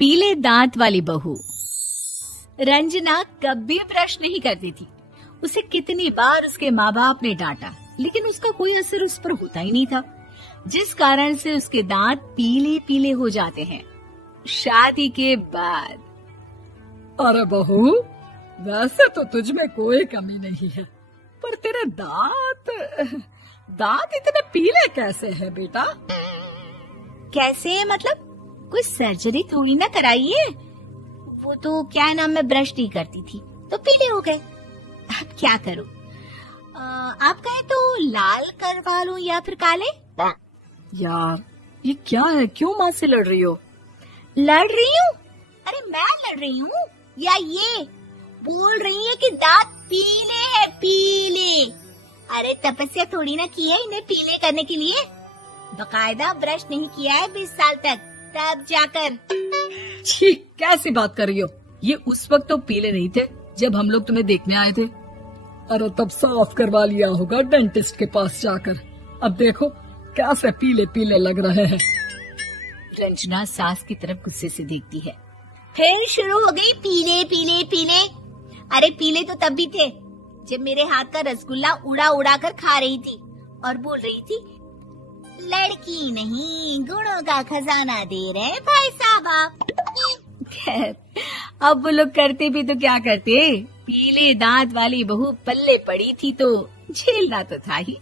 पीले दांत वाली बहू। रंजना कभी ब्रश नहीं करती थी। उसे कितनी बार उसके माँ बाप ने डांटा, लेकिन उसका कोई असर उस पर होता ही नहीं था, जिस कारण से उसके दांत पीले पीले हो जाते हैं। शादी के बाद। अरे बहू, वैसे तो तुझ में कोई कमी नहीं है, पर तेरे दांत इतने पीले कैसे हैं बेटा? कैसे मतलब? कोई सर्जरी थोड़ी ना कराई है। वो तो क्या नाम, मैं ब्रश नहीं करती थी तो पीले हो गए। अब क्या करूं? आप कहें तो लाल करवा लूं या फिर काले? यार ये क्या है, क्यों माँ से लड़ रही हो? लड़ रही हूँ? अरे मैं लड़ रही हूँ या ये बोल रही है कि दांत पीले हैं, पीले। अरे तपस्या थोड़ी ना की है इन्हें पीले करने के लिए। बकायदा ब्रश नहीं किया है 20 साल तक, तब जाकर। छी, कैसी बात कर रही हो? ये उस वक्त तो पीले नहीं थे जब हम लोग तुम्हें देखने आए थे। अरे तब साफ करवा लिया होगा डेंटिस्ट के पास जाकर। अब देखो कैसे पीले पीले लग रहे हैं। रंजना सास की तरफ गुस्से से देखती है। फिर शुरू हो गई पीले पीले पीले। अरे पीले तो तब भी थे जब मेरे हाथ का रसगुल्ला उड़ा उड़ा कर खा रही थी और बोल रही थी, लड़की नहीं गुणों का खजाना दे रहे भाई साहब। खैर, अब वो लोग करते भी तो क्या करते, पीले दांत वाली बहू पल्ले पड़ी थी तो झेलना तो था ही।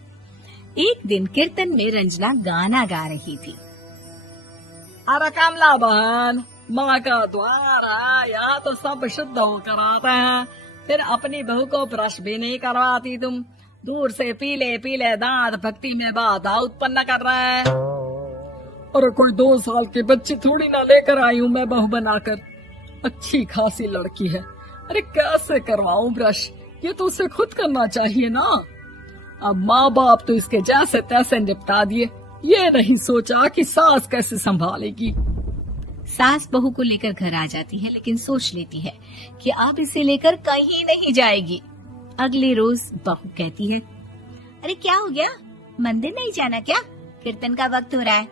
एक दिन कीर्तन में रंजना गाना गा रही थी। अरे कमला बहन, माँ का द्वार है, यहाँ तो सब शुद्ध होकर आते हैं, फिर अपनी बहू को ब्रश भी नहीं करवाती तुम। दूर से पीले पीले दांत भक्ति में बाधा उत्पन्न कर रहे हैं। अरे कोई 2 साल के बच्ची थोड़ी ना लेकर आई हूँ मैं बहू बनाकर। अच्छी खासी लड़की है, अरे कैसे करवाऊं ब्रश? ये तो उसे खुद करना चाहिए ना। अब माँ बाप तो इसके जैसे तैसे निपटा दिए, ये नहीं सोचा कि सास कैसे संभालेगी। सास बहू को लेकर घर आ जाती है, लेकिन सोच लेती है कि अब इसे लेकर कहीं नहीं जाएगी। अगले रोज बहू कहती है, अरे क्या हो गया, मंदिर नहीं जाना क्या? कीर्तन का वक्त हो रहा है।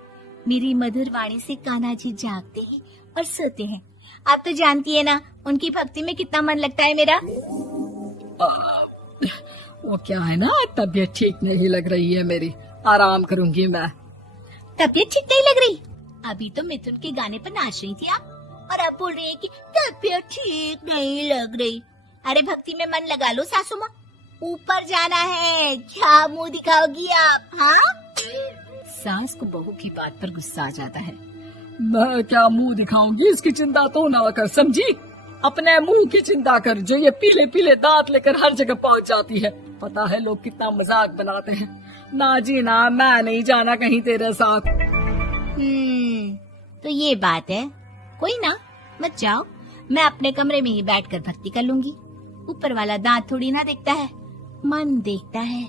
मेरी मधुर वाणी से कान्हा जी जागते हैं और सोते हैं। आप तो जानती है ना उनकी भक्ति में कितना मन लगता है मेरा। वो क्या है ना, तबीयत ठीक नहीं लग रही है मेरी, आराम करूंगी मैं। तबीयत ठीक नहीं लग रही? अभी तो मिथुन के गाने पर नाच रही थी आप, और अब बोल रही है कि तबीयत ठीक नहीं लग रही। अरे भक्ति में मन लगा लो सासू माँ, ऊपर जाना है, क्या मुंह दिखाओगी आप? हाँ? सास को बहू की बात पर गुस्सा आ जाता है। मैं क्या मुंह दिखाऊंगी, इसकी चिंता तो ना कर, समझी? अपने मुंह की चिंता कर, जो ये पीले पीले दांत लेकर हर जगह पहुंच जाती है। पता है लोग कितना मजाक बनाते हैं। ना जी ना, मैं नहीं जाना कहीं तेरे साथ। तो ये बात है। कोई ना, मत जाओ, मैं अपने कमरे में ही बैठकर भक्ति कर लूंगी। ऊपर वाला दांत थोड़ी ना देखता है, मन देखता है,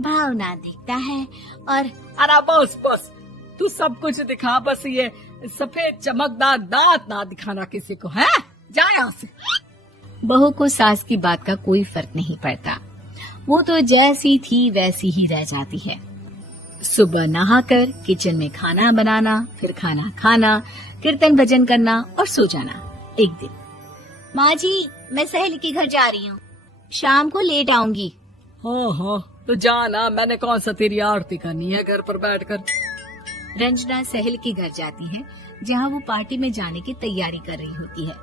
भावना देखता है। और अरे बस बस, तू सब कुछ दिखा, बस ये सफेद चमकदार दांत ना दिखाना किसी को, है? जा यहाँ से। बहू को सास की बात का कोई फर्क नहीं पड़ता। वो तो जैसी थी वैसी ही रह जाती है। सुबह नहाकर किचन में खाना बनाना, फिर खाना खाना, कीर्तन भजन करना और सो जाना। एक दिन, माँ जी मैं सहेली के घर जा रही हूँ, शाम को लेट आऊंगी। हाँ, तो जाना, मैंने कौन सा तेरी आरती करनी है घर पर बैठकर। रंजना सहेली के घर जाती है, जहाँ वो पार्टी में जाने की तैयारी कर रही होती है।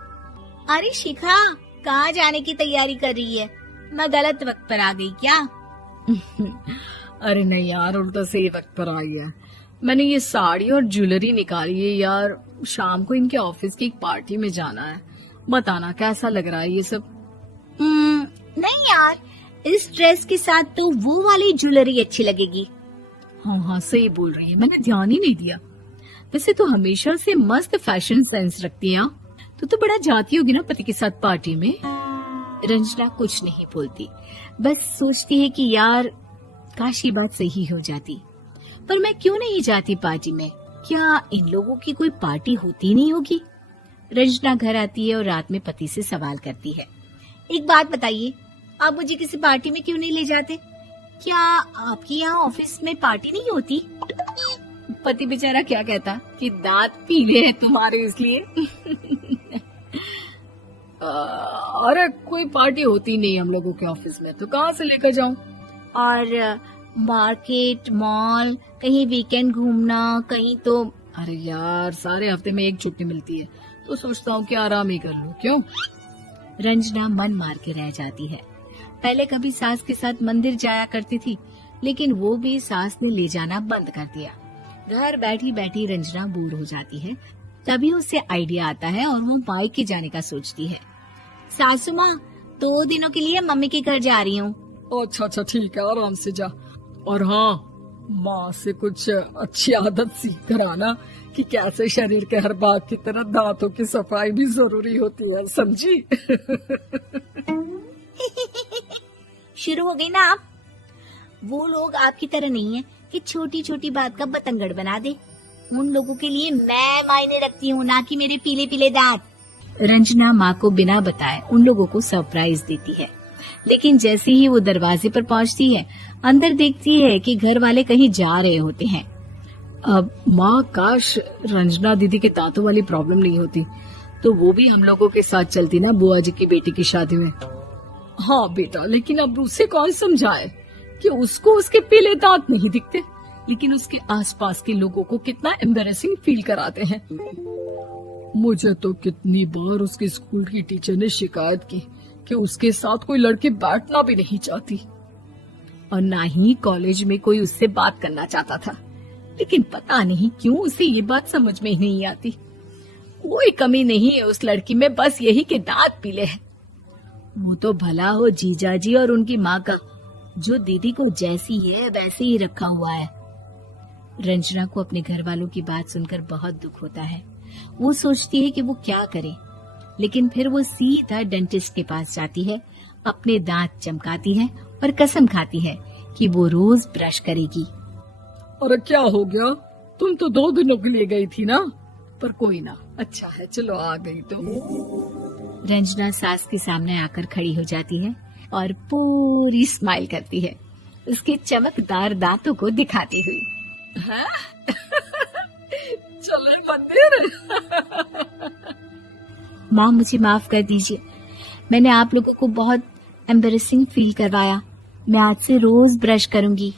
अरे शिखा, कहाँ जाने की तैयारी कर रही है? मैं गलत वक्त पर आ गई क्या? अरे नहीं यार, उल्टा सही वक्त पर आई है। मैंने ये साड़ी और ज्वेलरी निकाली है यार, शाम को इनके ऑफिस की एक पार्टी में जाना है। बताना कैसा लग रहा है ये सब? नहीं यार, इस ड्रेस के साथ तो वो वाली ज्वेलरी अच्छी लगेगी। हाँ, सही बोल रही है, मैंने ध्यान ही नहीं दिया। वैसे तो हमेशा से मस्त फैशन सेंस रखती है। तो बड़ा जाती होगी ना पति के साथ पार्टी में। रंजना कुछ नहीं बोलती, बस सोचती है कि यार काश ये बात सही हो जाती। पर मैं क्यों नहीं जाती पार्टी में? क्या इन लोगों की कोई पार्टी होती नहीं होगी? रंजना घर आती है और रात में पति से सवाल करती है, एक बात बताइए, आप मुझे किसी पार्टी में क्यों नहीं ले जाते? क्या आपके यहाँ ऑफिस में पार्टी नहीं होती? पति बेचारा क्या कहता कि दांत पीले हैं तुम्हारे इसलिए। अरे कोई पार्टी होती नहीं हम लोगों के ऑफिस में, तो कहाँ से लेकर जाऊं? और मार्केट, मॉल, कहीं वीकेंड घूमना, कहीं तो। अरे यार सारे हफ्ते में एक छुट्टी मिलती है, तो सोचता हूँ कि आराम ही कर लूं। क्यों? रंजना मन मार के रह जाती है। पहले कभी सास के साथ मंदिर जाया करती थी, लेकिन वो भी सास ने ले जाना बंद कर दिया। घर बैठी बैठी रंजना बोर हो जाती है। तभी उसे आइडिया आता है और वो मायके जाने का सोचती है। सासू माँ, 2 दिनों के लिए मम्मी के घर जा रही हूँ। अच्छा अच्छा ठीक है, आराम से जा। और हाँ, माँ से कुछ अच्छी आदत सीख कर आना कि कैसे शरीर के हर भाग की तरह दांतों की सफाई भी जरूरी होती है, समझी? शुरू हो गई ना आप। वो लोग आपकी तरह नहीं है कि छोटी छोटी बात का बतंगड़ बना दे। उन लोगों के लिए मैं मायने रखती हूँ, ना कि मेरे पीले पीले दांत। रंजना माँ को बिना बताए उन लोगों को सरप्राइज देती है, लेकिन जैसे ही वो दरवाजे पर पहुँचती है, अंदर देखती है कि घर वाले कहीं जा रहे होते हैं। अब माँ, काश रंजना दीदी के दांतों वाली प्रॉब्लम नहीं होती, तो वो भी हम लोगों के साथ चलती ना बुआ जी की बेटी की शादी में। हाँ बेटा, लेकिन अब उसे कौन समझाए कि उसको उसके पीले दांत नहीं दिखते, लेकिन उसके आसपास के लोगों को कितना एम्बैरेसिंग फील कराते हैं। मुझे तो कितनी बार उसके स्कूल की टीचर ने शिकायत की कि उसके साथ कोई लड़की बैठना भी नहीं चाहती, और ना ही कॉलेज में कोई उससे बात करना चाहता था। लेकिन पता नहीं क्यों उसे ये बात समझ में ही नहीं आती। कोई कमी नहीं है उस लड़की में, बस यही कि दांत पीले हैं। वो तो भला हो जीजा जी और उनकी माँ का, जो दीदी को जैसी है वैसे ही रखा हुआ है। रंजना को अपने घर वालों की बात सुनकर बहुत दुख होता है। वो सोचती है कि वो क्या करे, लेकिन फिर वो सीधा डेंटिस्ट के पास जाती है, अपने दांत चमकाती है और कसम खाती है कि वो रोज ब्रश करेगी। अरे क्या हो गया? तुम तो 2 दिनों के लिए गई थी ना। पर कोई ना, अच्छा है, चलो आ गई तो। रंजना सास के सामने आकर खड़ी हो जाती है और पूरी स्माइल करती है, उसके चमकदार दांतों को दिखाती हुई। हैं? चलो मंदिर। माँ, मुझे माफ कर दीजिए, मैंने आप लोगों को बहुत एम्बैरेसिंग फील करवाया। मैं आज से रोज ब्रश करूंगी।